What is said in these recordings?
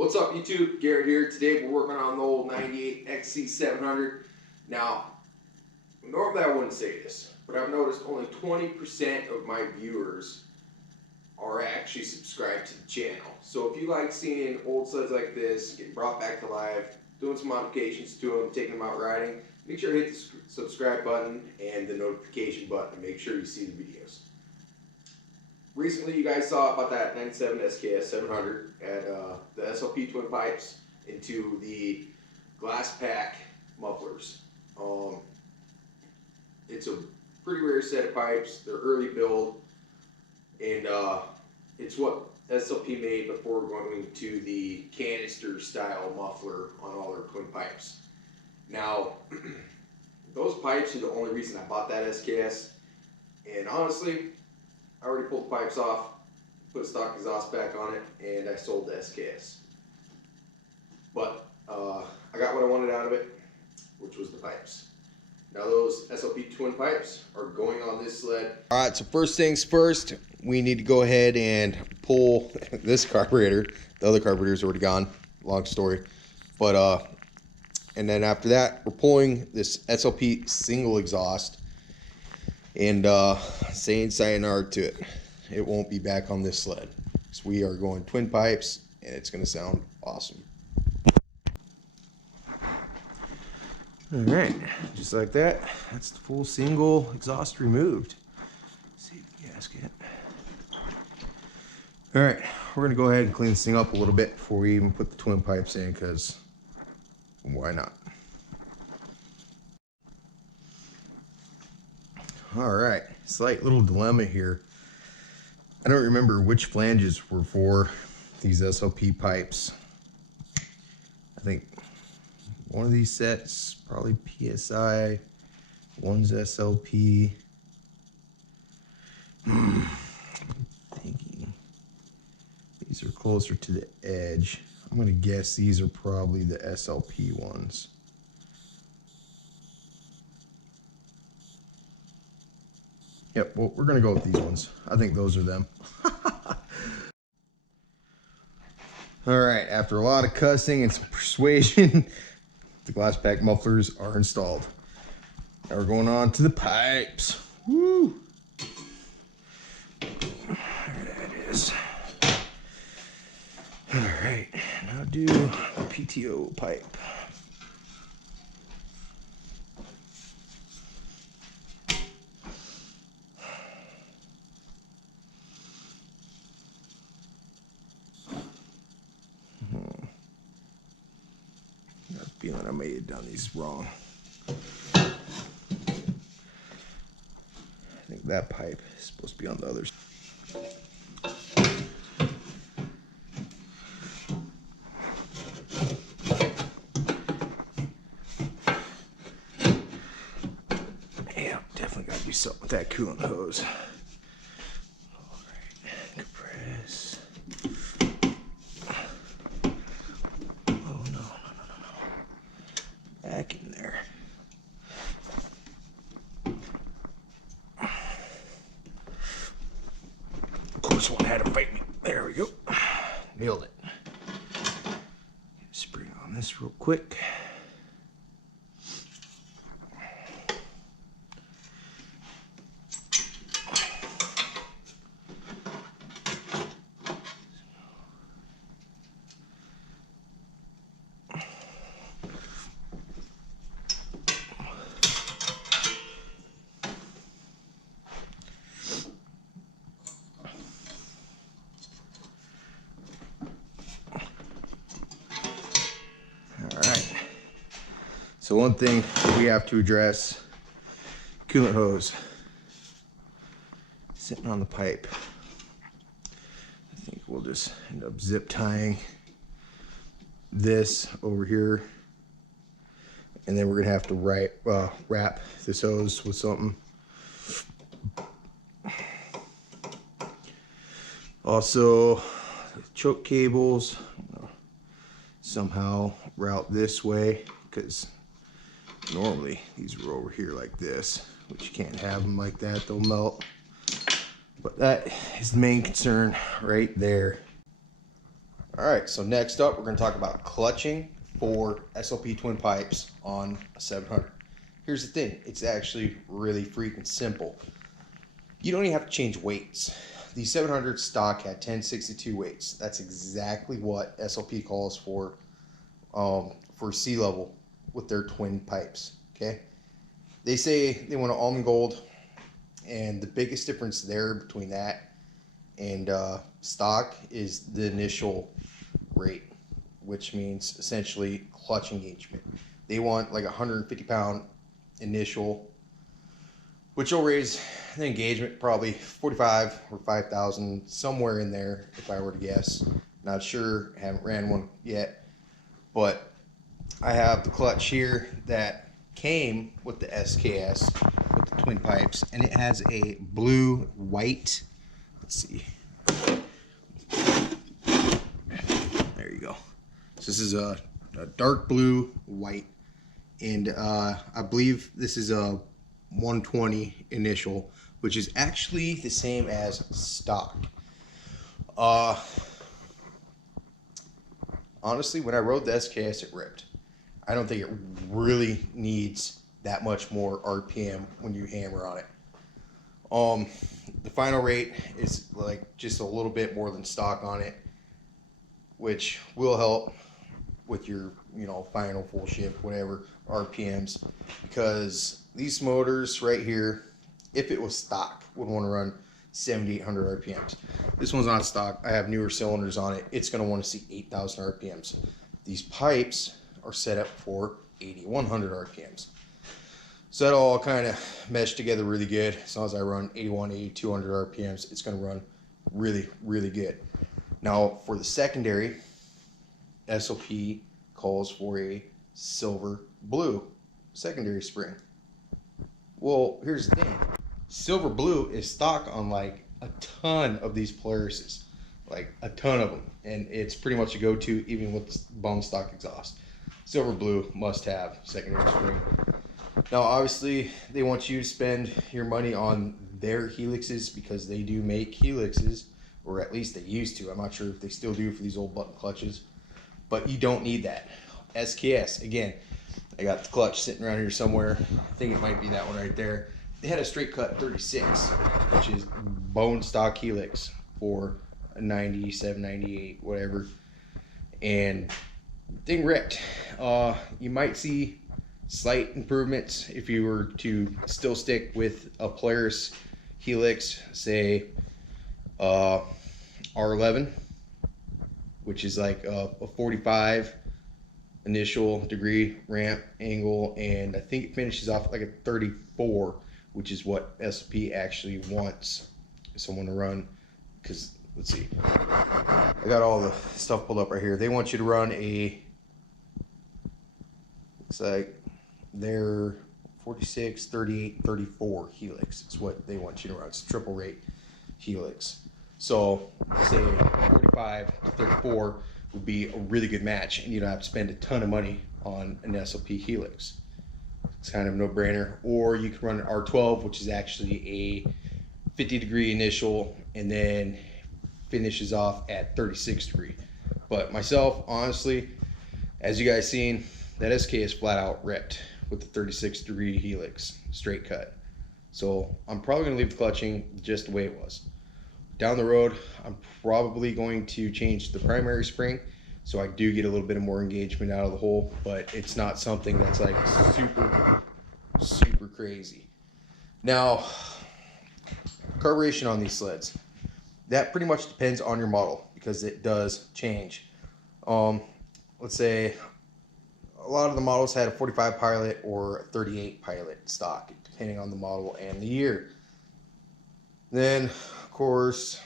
What's up YouTube? Garrett here. Today we're working on the old 98 XC700. Now, normally I wouldn't say this, but I've noticed only 20% of my viewers are actually subscribed to the channel. So if you like seeing old sleds like this get brought back to life, doing some modifications to them, taking them out riding, make sure to hit the subscribe button and the notification button and make sure you see the videos. Recently, you guys saw about that 97 SKS 700 at the SLP twin pipes into the glass pack mufflers. It's a pretty rare set of pipes. They're early build, and it's what SLP made before going to the canister style muffler on all their twin pipes. Now, those pipes are the only reason I bought that SKS, and honestly, I already pulled the pipes off, put a stock exhaust back on it, and I sold the SKS. But I got what I wanted out of it, which was the pipes. Now those SLP twin pipes are going on this sled. All right, so first things first, we need to go ahead and pull this carburetor. The other carburetor's already gone, long story. But and then after that, we're pulling this SLP single exhaust and saying sayonara to it. It won't be back on this sled. So we are going twin pipes, and it's going to sound awesome. All right, just like that. That's the full single exhaust removed. Save the gasket. All right, we're going to go ahead and clean this thing up a little bit before we even put the twin pipes in, because why not? All right, slight little dilemma here. I don't remember which flanges were for these SLP pipes. I think one of these sets, probably PSI, one's SLP. I'm thinking these are closer to the edge. I'm gonna guess these are probably the SLP ones. Yep, well, we're gonna go with these ones. I think those are them. All right, after a lot of cussing and some persuasion, the glass pack mufflers are installed. Now we're going on to the pipes. Woo! There that is. All right, now do the PTO pipe. Feeling I may have done these wrong. I think that pipe is supposed to be on the others. Yeah, definitely got to do something with that coolant hose. All right, compress. Back in there. Of course, one had to fight me. There we go. Nailed it. Spring on this real quick. So one thing we have to address, coolant hose sitting on the pipe. I think we'll just end up zip tying this over here, and then we're gonna have to wrap this hose with something. Also, the choke cables, somehow route this way, because normally these were over here like this, which you can't have them like that, they'll melt. But that is the main concern right there. Alright, so next up we're going to talk about clutching for SLP twin pipes on a 700. Here's the thing, it's actually really freaking simple. You don't even have to change weights. The 700 stock had 1062 weights. That's exactly what SLP calls for sea level with their twin pipes. Okay, they say they want an almond gold, and the biggest difference there between that and stock is the initial rate, which means essentially clutch engagement. They want like 150 pound initial, which will raise the engagement probably 45 or 5,000, somewhere in there if I were to guess. Not sure, haven't ran one yet, but I have the clutch here that came with the SKS with the twin pipes, and it has a blue white, let's see, there you go. So this is a dark blue white, and I believe this is a 120 initial, which is actually the same as stock. Honestly, when I rode the SKS, it ripped. I don't think it really needs that much more RPM when you hammer on it. The final rate is like just a little bit more than stock on it, which will help with your, you know, final full shift, whatever RPMs, because these motors right here, if it was stock, would want to run 7,800 RPMs. This one's not stock. I have newer cylinders on it. It's going to want to see 8,000 RPMs. These pipes are set up for 8,100 RPMs. So that'll all kind of mesh together really good. As long as I run 81, 8,200 RPMs, it's going to run really, really good. Now for the secondary, SLP calls for a silver blue secondary spring. Well, here's the thing. Silver blue is stock on like a ton of these Polarises, like a ton of them, and it's pretty much a go-to even with bone stock exhaust. Silver blue must have secondary spring. Now obviously they want you to spend your money on their helixes, because they do make helixes, or at least they used to. I'm not sure if they still do for these old button clutches, but you don't need that. SKS, again, I got the clutch sitting around here somewhere. I think it might be that one right there. They had a straight cut 36, which is bone stock helix for a 97, 98, whatever. And thing ripped. You might see slight improvements if you were to still stick with a Polaris helix, say R11, which is like a 45 initial degree ramp angle, and I think it finishes off like a 34, which is what SLP actually wants someone to run. Because let's see, I got all the stuff pulled up right here. They want you to run a, looks like they're 46, 38, 34 helix. It's what they want you to run. It's a triple rate helix. So say 45 to 34 would be a really good match, and you don't have to spend a ton of money on an SLP helix. It's kind of a no-brainer. Or you can run an R12, which is actually a 50 degree initial and then finishes off at 36 degree. But myself, honestly, as you guys seen, that SK is flat out ripped with the 36 degree helix straight cut. So I'm probably gonna leave the clutching just the way it was. Down the road, I'm probably going to change the primary spring, so I do get a little bit of more engagement out of the hole, but it's not something that's like super crazy. Now, carburation on these sleds, that pretty much depends on your model, because it does change. Let's say a lot of the models had a 45 pilot or a 38 pilot stock, depending on the model and the year. Then of course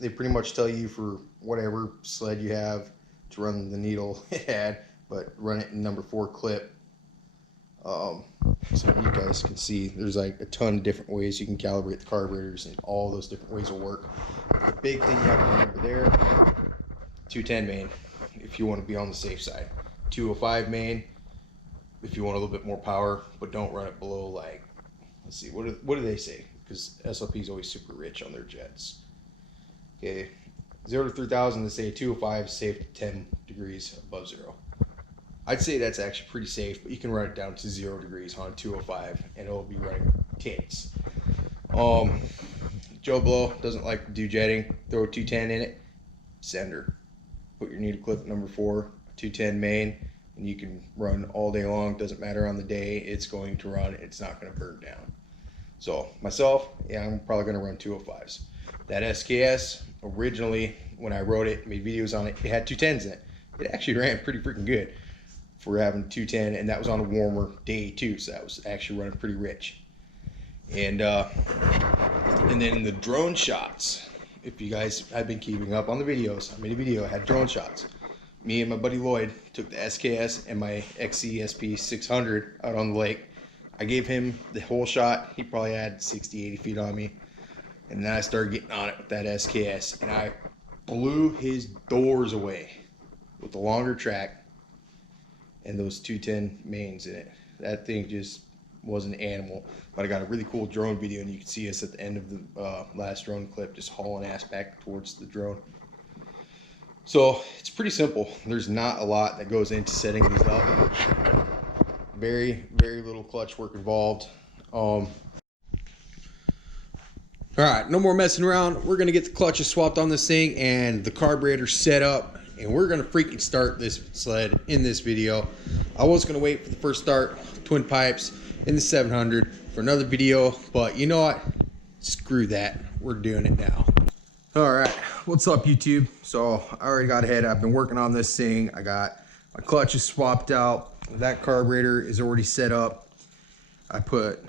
they pretty much tell you for whatever sled you have to run the needle it had, but run it in number 4 clip. So you guys can see there's like a ton of different ways you can calibrate the carburetors, and all those different ways will work. The big thing you have to remember there, 210 main if you want to be on the safe side, 205 main if you want a little bit more power, but don't run it below, like, let's see, what do they say? Because SLP is always super rich on their jets. Okay, 0 to 3,000, let's say a 205 is safe 10 degrees above zero. I'd say that's actually pretty safe, but you can run it down to 0 degrees on 205 and it'll be running tits. Joe Blow doesn't like to do jetting. Throw a 210 in it, sender. Put your needle clip number 4, 210 main, and you can run all day long. Doesn't matter on the day, it's going to run. It's not going to burn down. So myself, yeah, I'm probably going to run 205s. That SKS, originally when I wrote it, made videos on it, it had 210s in it. It actually ran pretty freaking good for having 210, and that was on a warmer day too, so that was actually running pretty rich. And then the drone shots, if you guys have been keeping up on the videos, I made a video, I had drone shots. Me and my buddy Lloyd took the SKS and my XC SP 600 out on the lake. I gave him the whole shot. He probably had 60, 80 feet on me. And then I started getting on it with that SKS, and I blew his doors away with the longer track and those 210 mains in it. That thing just was an animal. But I got a really cool drone video, and you can see us at the end of the last drone clip just hauling ass back towards the drone. So it's pretty simple. There's not a lot that goes into setting these up. Very, very little clutch work involved. All right, no more messing around. We're gonna get the clutches swapped on this thing and the carburetor set up, and we're gonna freaking start this sled in this video. I was gonna wait for the first start, twin pipes in the 700 for another video, but you know what? Screw that. We're doing it now. All right, what's up YouTube? So I already got ahead. I've been working on this thing. I got my clutches swapped out. That carburetor is already set up. I put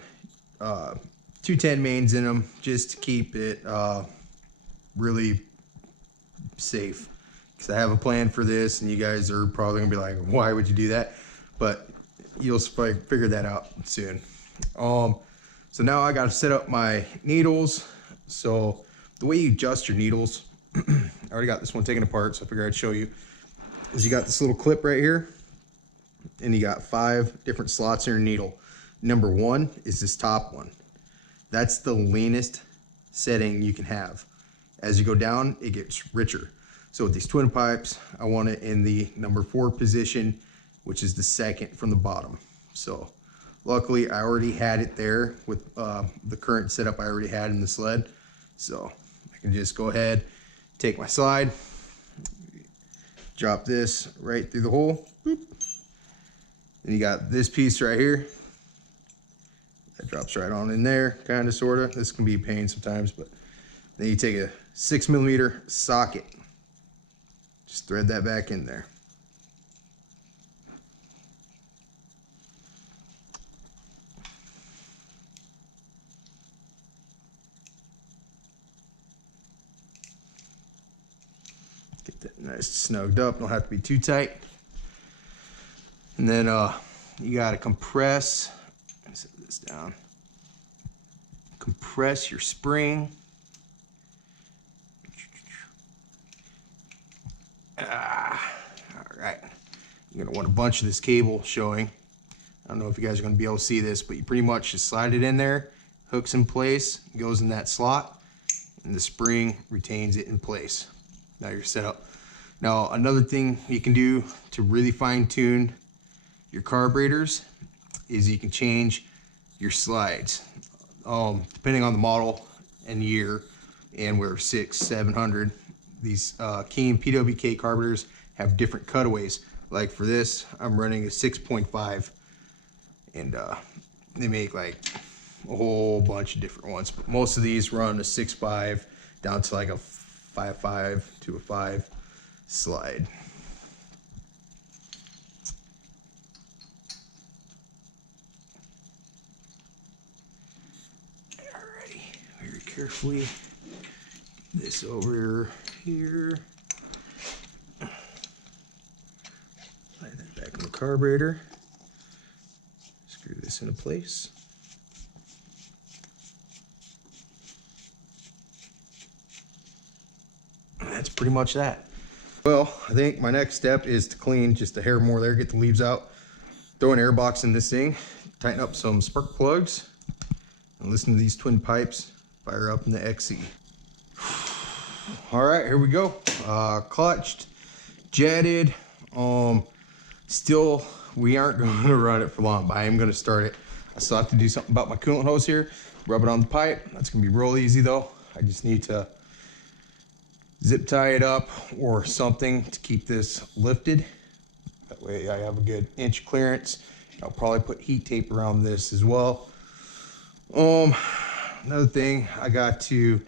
210 mains in them just to keep it really safe, because I have a plan for this, and you guys are probably gonna be like, why would you do that? But you'll figure that out soon. So now I got to set up my needles. So the way you adjust your needles, I already got this one taken apart, so I figured I'd show you, is you got this little clip right here, and you got 5 different slots in your needle. Number 1 is this top one. That's the leanest setting you can have. As you go down, it gets richer. So with these twin pipes, I want it in the number 4 position, which is the second from the bottom. So luckily I already had it there with the current setup I already had in the sled. So I can just go ahead, take my slide, drop this right through the hole. Boop. Then you got this piece right here. That drops right on in there, kind of, sort of. This can be a pain sometimes, but then you take a 6mm socket. Just thread that back in there. Get that nice snugged up, don't have to be too tight. And then you gotta compress, set this down. Compress your spring. All right, you're gonna want a bunch of this cable showing. I don't know if you guys are gonna be able to see this, but you pretty much just slide it in there, hooks in place, goes in that slot, and the spring retains it in place. Now you're set up. Now another thing you can do to really fine tune your carburetors is you can change your slides. Depending on the model and year, and we're 600-700, these Key and PWK carburetors have different cutaways. Like for this, I'm running a 6.5, and they make like a whole bunch of different ones, but most of these run a 6.5 down to like a 5.5 to a 5 slide. Alrighty, very carefully this over here. Slide that back in the carburetor. Screw this into place. And that's pretty much that. Well, I think my next step is to clean just a hair more there, get the leaves out, throw an air box in this thing, tighten up some spark plugs, and listen to these twin pipes fire up in the XC. All right, here we go. Clutched, jetted. Still, we aren't going to run it for long, but I am going to start it. I still have to do something about my coolant hose here. Rub it on the pipe. That's going to be real easy though. I just need to zip tie it up or something to keep this lifted. That way I have a good inch clearance. I'll probably put heat tape around this as well. Another thing, I got to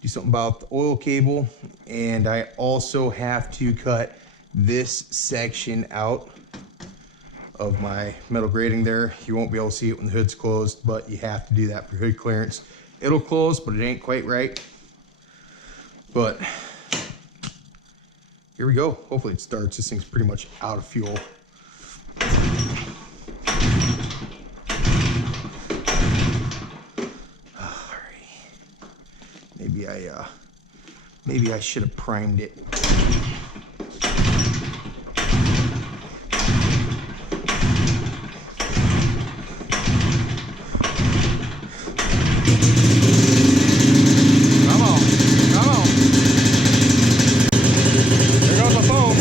do something about the oil cable, and I also have to cut this section out of my metal grating there. You won't be able to see it when the hood's closed, but you have to do that for hood clearance. It'll close, but it ain't quite right. But here we go. Hopefully it starts. This thing's pretty much out of fuel. Maybe I should have primed it. Come on, come on. There goes my phone.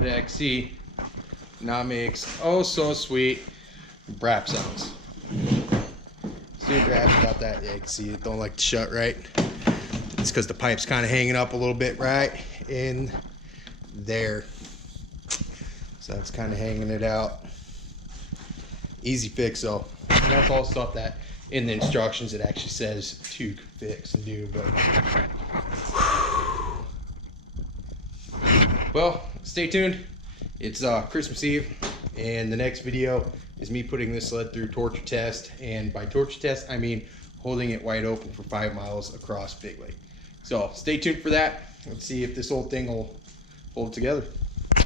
The XC now makes oh so sweet brap sounds. Super happy about that. Yeah, you can see it don't like to shut right. It's because the pipe's kind of hanging up a little bit right in there. So that's kind of hanging it out. Easy fix though. And that's all stuff that in the instructions it actually says to fix and do. But well, stay tuned. It's Christmas Eve, and the next video is me putting this sled through torture test. And by torture test, I mean holding it wide open for 5 miles across Big Lake. So stay tuned for that. Let's see if this whole thing will hold together.